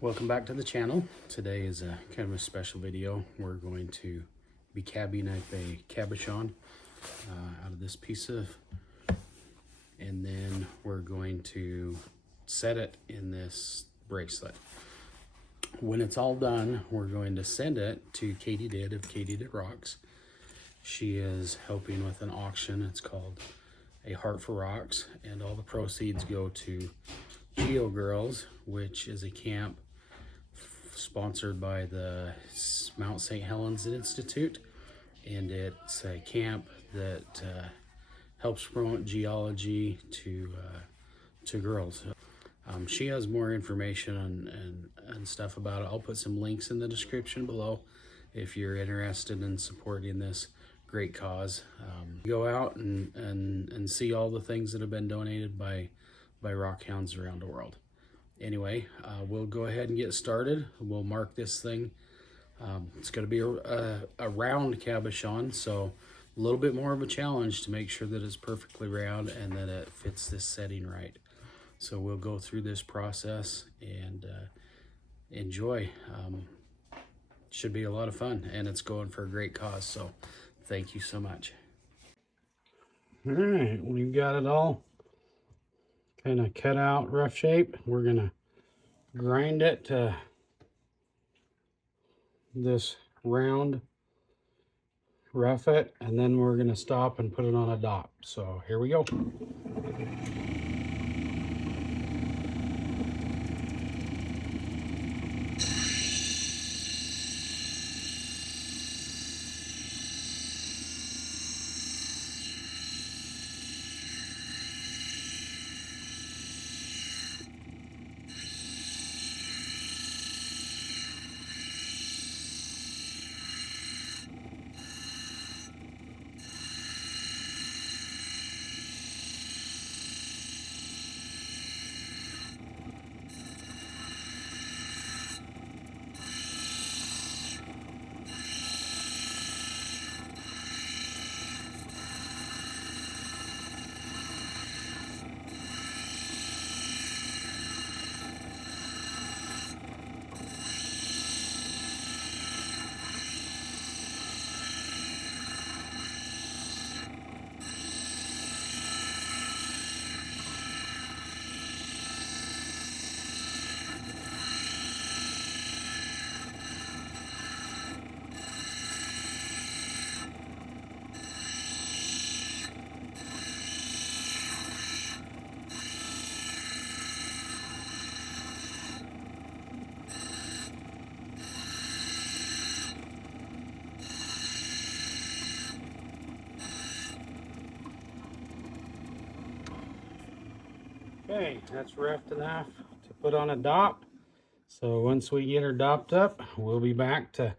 Welcome back to the channel. Today is a kind of a special video. We're going to be cabbing up a cabochon out of this piece of, and then we're going to set it in this bracelet. When it's all done, we're going to send it to Katie Did of Katie Did Rocks. She is helping with an auction. It's called A Heart for Rocks, and all the proceeds go to Geo Girls, which is a camp sponsored by the Mount St. Helens Institute, and it's a camp that helps promote geology to girls. She has more information and stuff about it. I'll put some links in the description below if you're interested in supporting this great cause. Go out and see all the things that have been donated by rock hounds around the world. Anyway, we'll go ahead and get started. We'll mark this thing. It's going to be a round cabochon, so a little bit more of a challenge to make sure that it's perfectly round and that it fits this setting right. So we'll go through this process and enjoy. Should be a lot of fun, and it's going for a great cause, so thank you so much. All right, we've got it all kind of cut out rough shape. We're gonna grind it to this round, rough it, and then we're gonna stop and put it on a dop. So here we go. Okay, that's rough enough to put on a dop. So once we get her dopped up, we'll be back to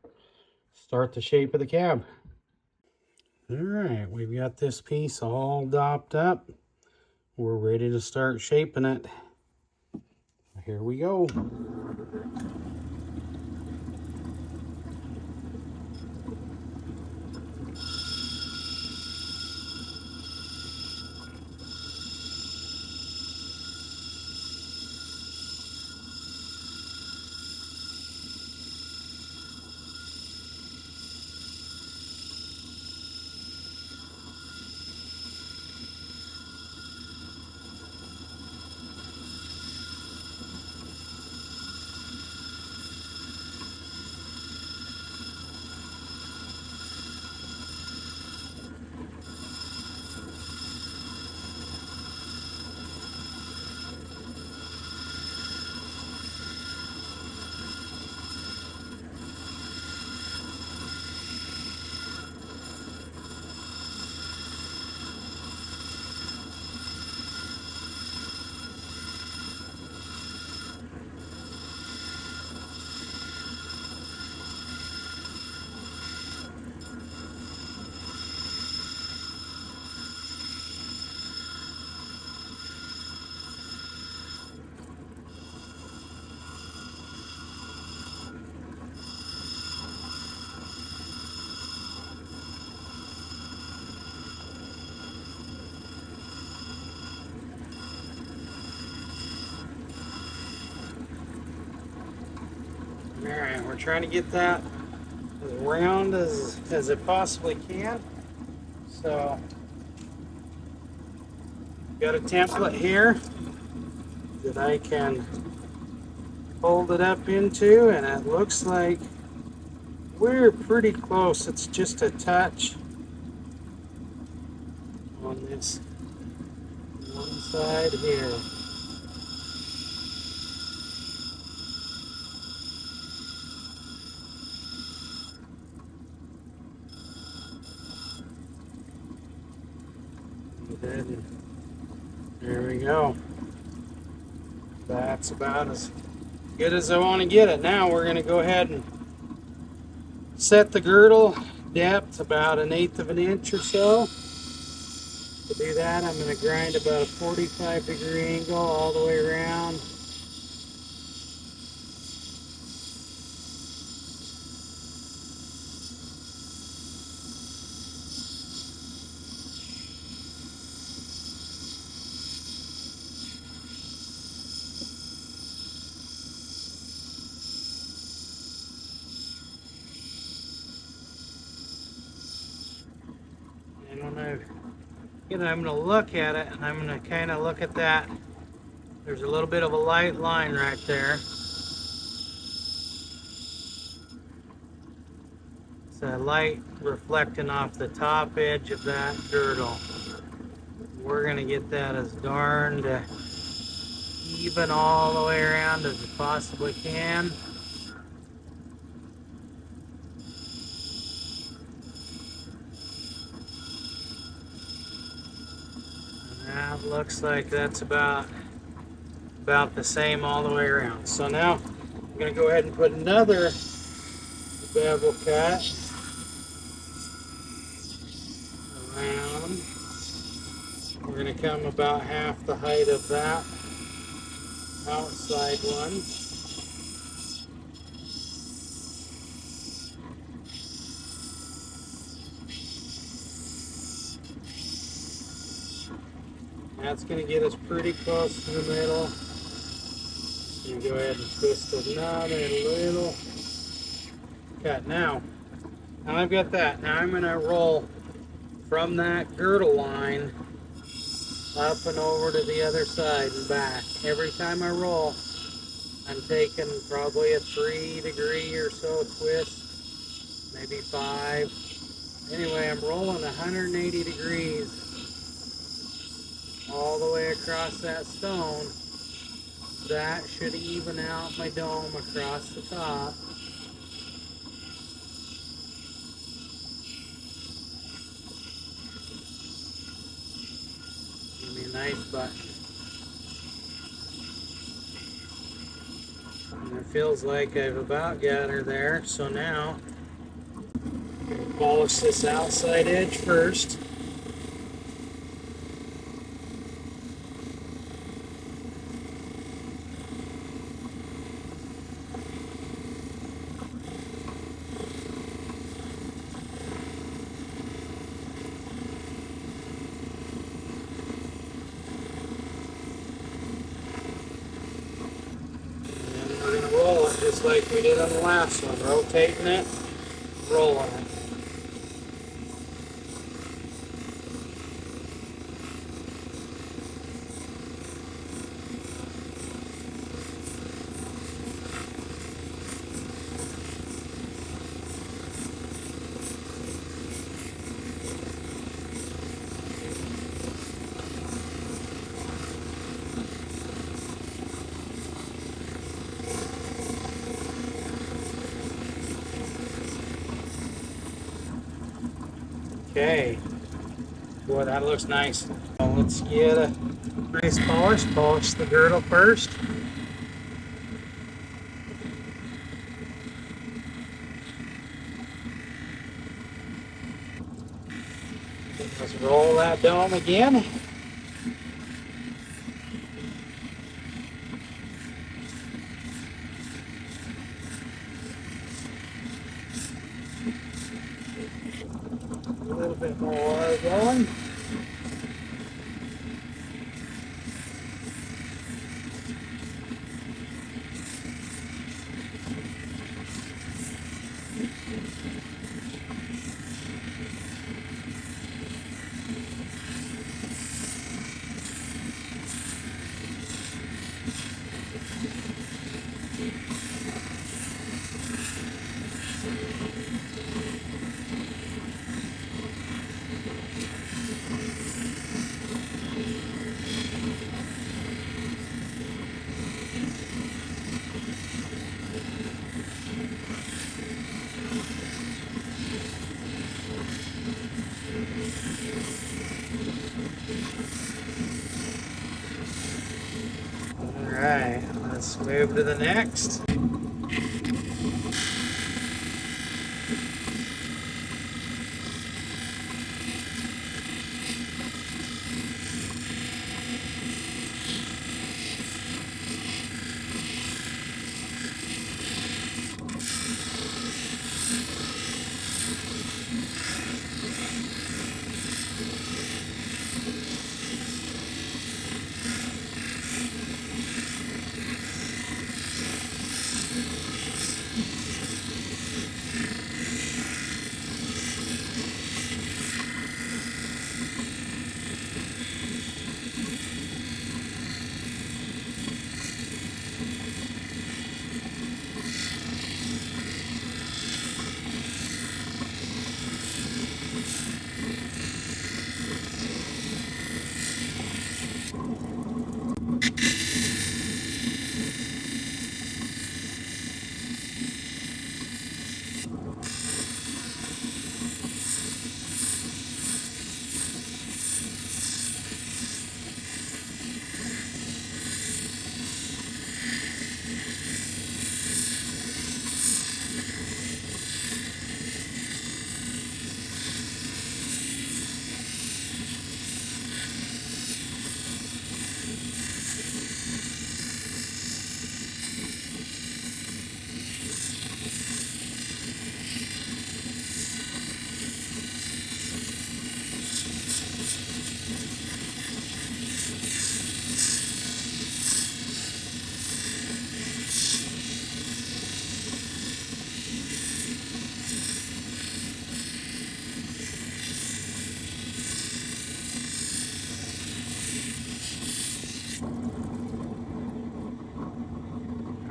start the shape of the cab. All right, we've got this piece all dopped up. We're ready to start shaping it. Here we go. Alright, we're trying to get that as round as it possibly can. So, got a template here that I can fold it up into, and it looks like we're pretty close. It's just a touch on this one side here. And there we go. That's about as good as I want to get it. Now we're going to go ahead and set the girdle depth about 1/8 of an inch or so. To do that, I'm going to grind about a 45-degree angle all the way around. And when I'm going to look at it, and I'm going to kind of look at that. There's a little bit of a light line right there. It's a light reflecting off the top edge of that girdle. We're going to get that as darned even all the way around as it possibly can. That looks like that's about the same all the way around. So now I'm going to go ahead and put another bevel cut around. We're going to come about half the height of that outside one. That's going to get us pretty close to the middle. You go ahead and twist another little cut. Now I've got that. Now I'm going to roll from that girdle line up and over to the other side and back. Every time I roll, I'm taking probably a 3-degree or so twist, maybe 5. Anyway, I'm rolling 180 degrees all the way across that stone. That should even out my dome across the top. Give me a nice button. And it feels like I've about got her there. So now, I'm going to polish this outside edge first. Just like we did on the last one, rotating it, rolling it. Okay, boy, that looks nice. Well, let's get a nice polish. Polish the girdle first. Let's roll that dome again. A little bit more going. Move to the next.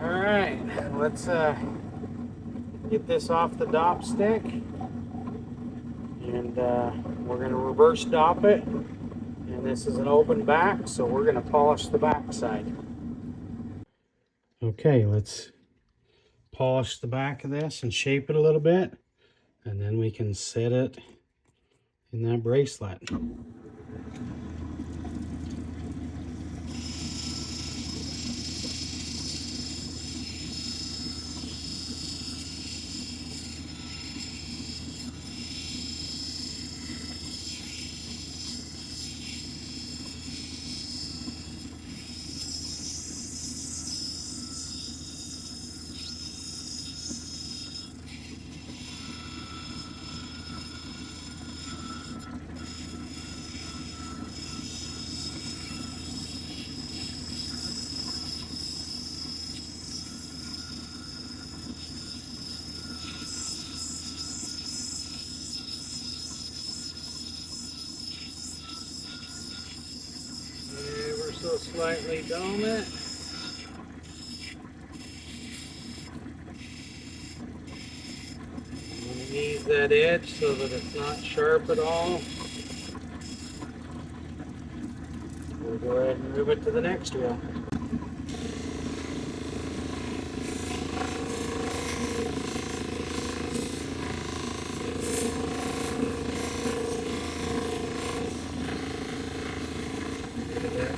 Alright, let's get this off the dop stick, and we're going to reverse dop it, and this is an open back, so we're going to polish the back side. Okay, let's polish the back of this and shape it a little bit, and then we can set it in that bracelet. Ever so slightly dome it. I'm going to ease that edge so that it's not sharp at all. We'll go ahead and move it to the next wheel.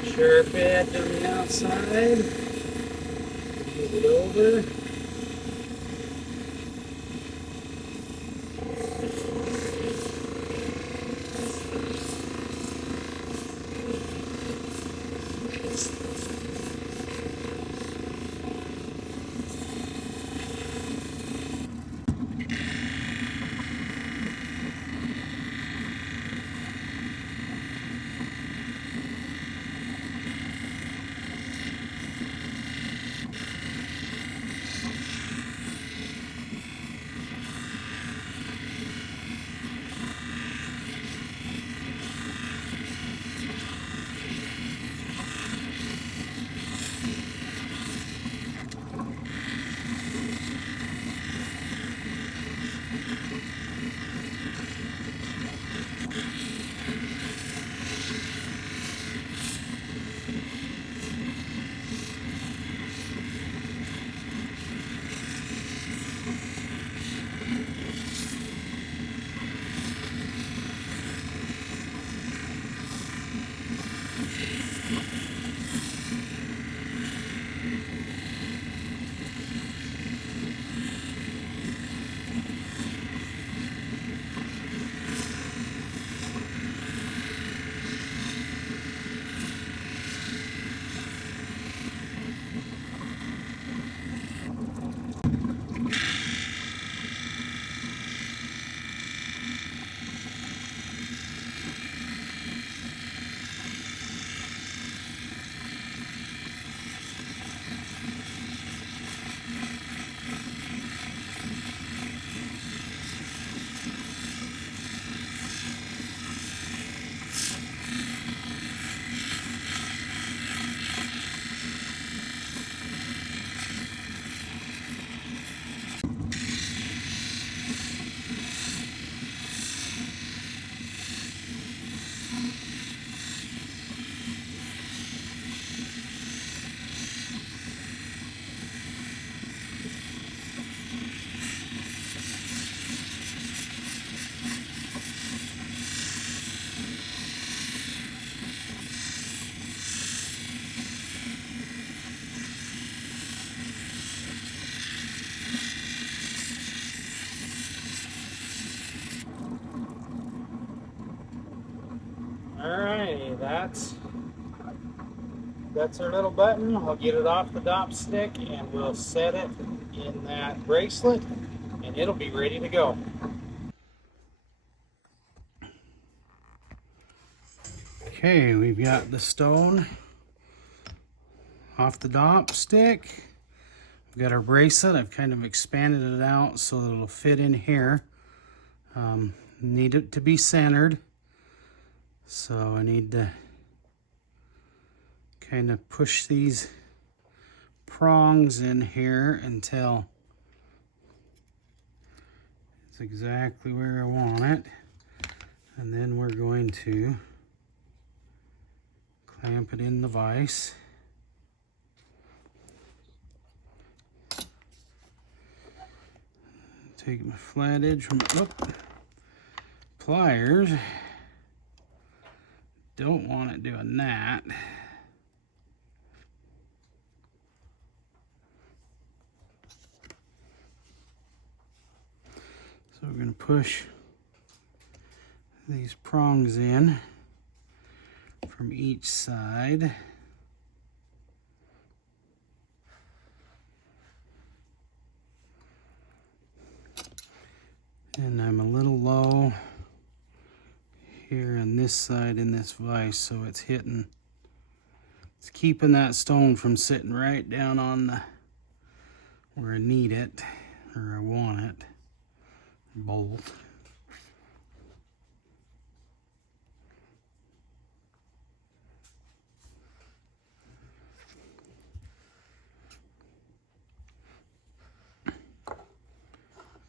Sharp edge on the outside. Move it over. that's our little button. I'll get it off the dop stick and we'll set it in that bracelet and it'll be ready to go. Okay, we've got the stone off the dop stick. We've got our bracelet. I've kind of expanded it out so that it'll fit in here. Need it to be centered. So I need to kind of push these prongs in here until it's exactly where I want it. And then we're going to clamp it in the vise. Take my flat edge from my pliers. Don't want it doing that. So we're going to push these prongs in from each side. And I'm a little low here on this side in this vise, so it's keeping that stone from sitting right down on the where I need it, or I want it, bolt.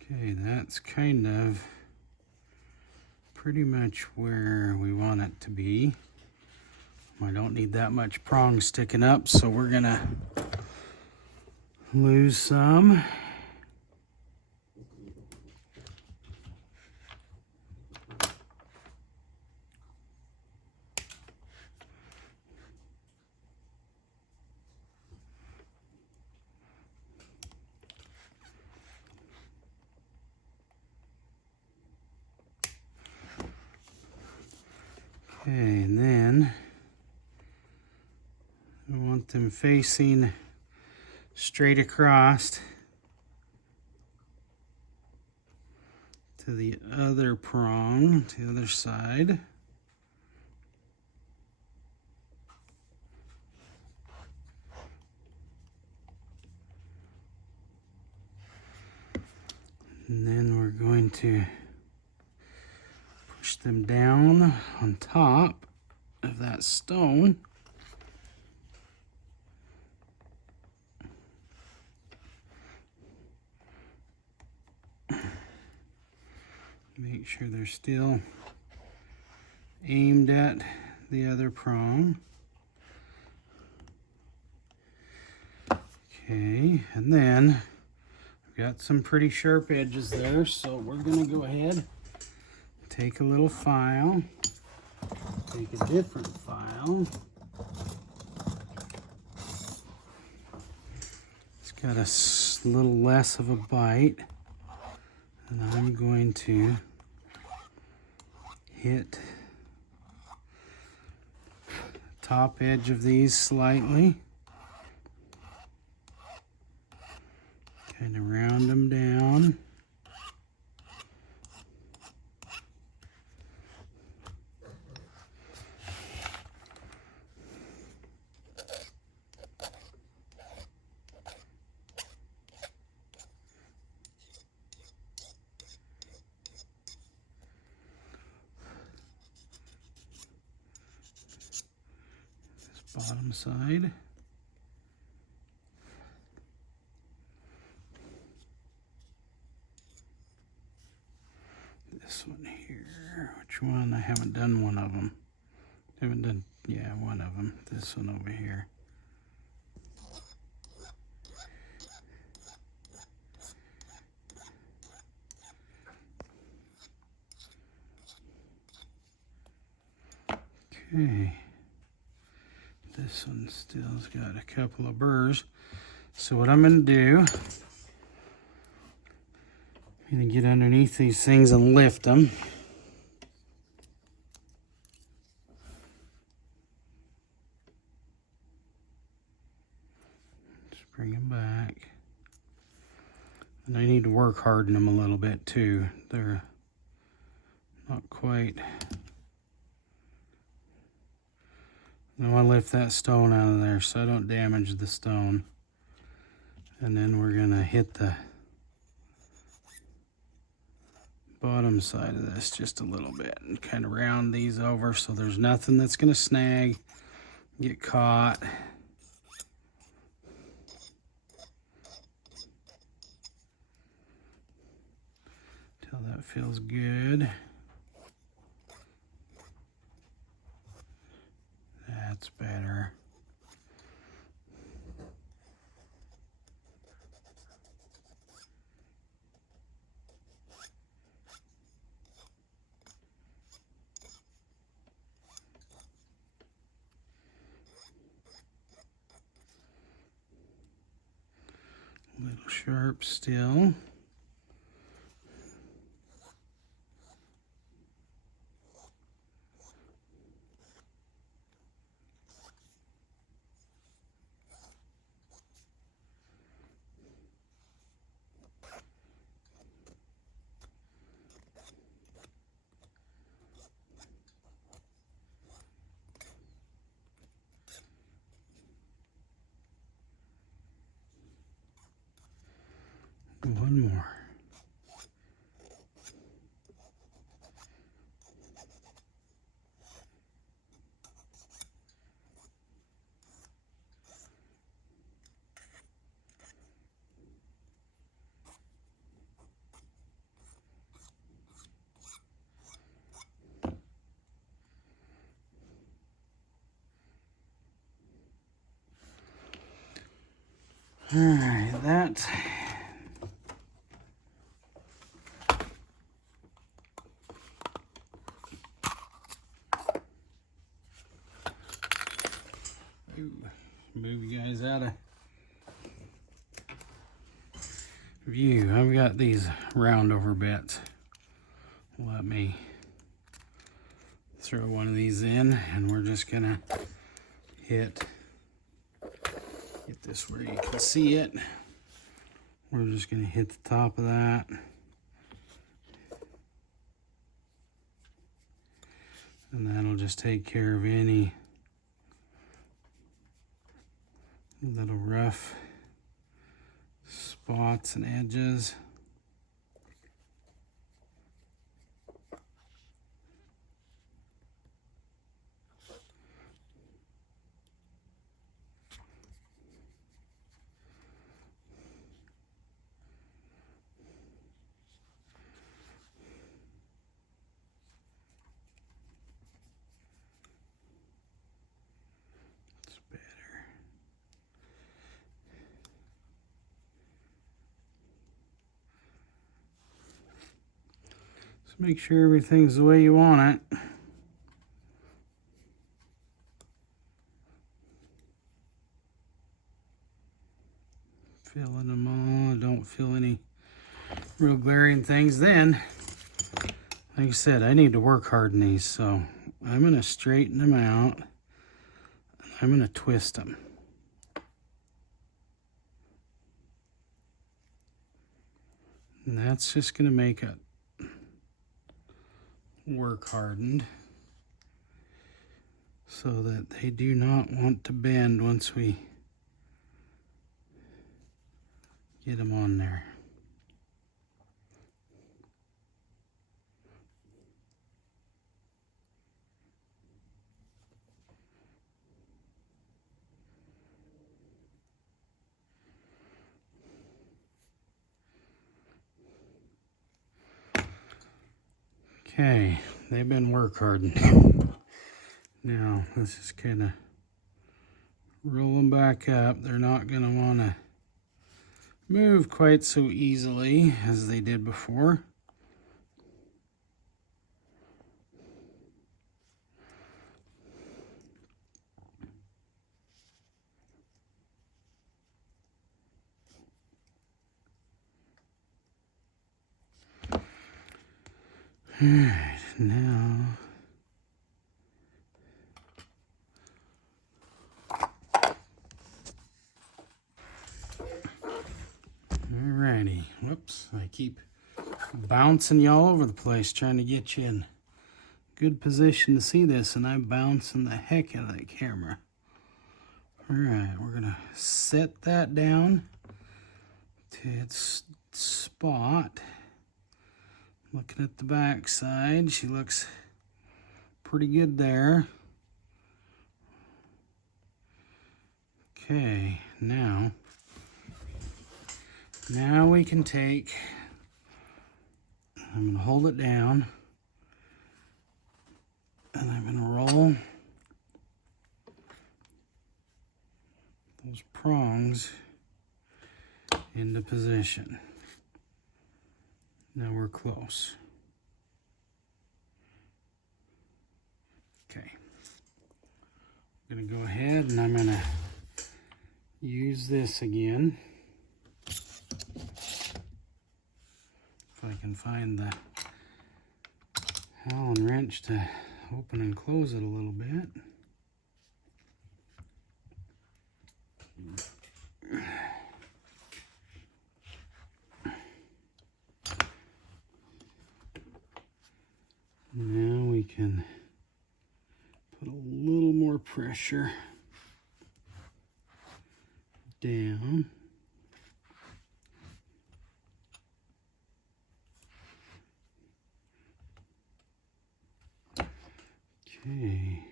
Okay, that's kind of pretty much where we want it to be. I don't need that much prong sticking up, so we're gonna lose some. Okay, and then I want them facing straight across to the other prong, to the other side. And then we're going to push them down on top of that stone. Make sure they're still aimed at the other prong. Okay, and then I've got some pretty sharp edges there, so we're gonna go ahead, take a little file, take a different file. It's got a little less of a bite, and I'm going to hit the top edge of these slightly. Kind of round them down. This bottom side. This one here, which one? I haven't done one of them. Haven't done, yeah, one of them. This one over here. Okay. This one still's got a couple of burrs. So what I'm going to do, I'm going to get underneath these things and lift them. Bring them back. And I need to work harden them a little bit too. They're not quite. I want to lift that stone out of there so I don't damage the stone. And then we're going to hit the bottom side of this just a little bit and kind of round these over so there's nothing that's going to snag, get caught. Till that feels good. That's better. A little sharp still. One more. All right, that move you guys out of view. I've got these round over bits. Let me throw one of these in and we're just gonna get this where you can see it. We're just gonna hit the top of that. And that'll just take care of any little rough spots and edges. It's better. Just make sure everything's the way you want it. Filling them all. Don't feel any real glaring things. Then, like I said, I need to work harden these, so I'm going to straighten them out. I'm going to twist them. And that's just going to make it work hardened so that they do not want to bend once we get them on there. Okay, they've been work hardened. Now let's just kind of roll them back up. They're not going to want to move quite so easily as they did before. All right, now Alrighty. Whoops. I keep bouncing you all over the place trying to get you in good position to see this, and I'm bouncing the heck out of that camera. Alright, we're going to set that down to its spot. Looking at the back side, she looks pretty good there. Okay, now we can take, I'm going to hold it down, and I'm going to roll those prongs into position. Now we're close. Okay. I'm going to go ahead and I'm going to use this again. If I can find the Allen wrench to open and close it a little bit. Now we can put a little more pressure down. Okay.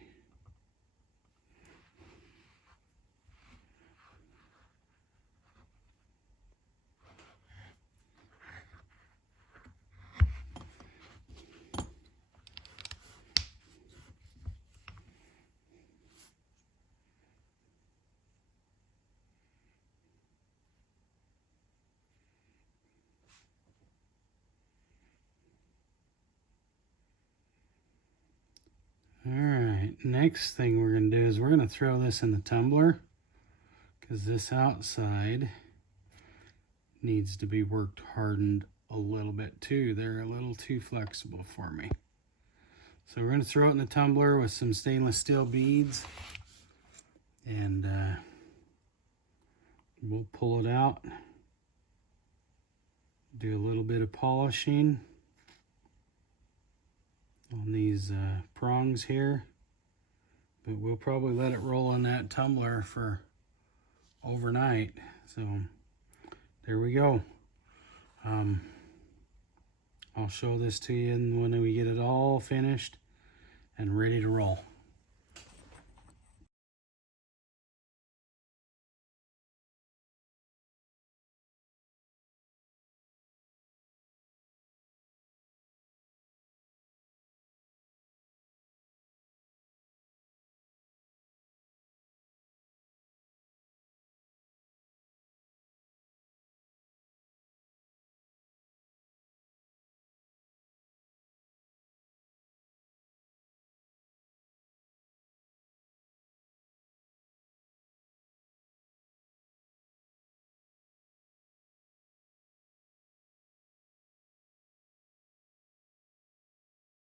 Alright, next thing we're going to do is we're going to throw this in the tumbler, because this outside needs to be worked hardened a little bit too. They're a little too flexible for me. So we're going to throw it in the tumbler with some stainless steel beads, and we'll pull it out, do a little bit of polishing on these prongs here, but we'll probably let it roll in that tumbler for overnight. So there we go. I'll show this to you when we get it all finished and ready to roll.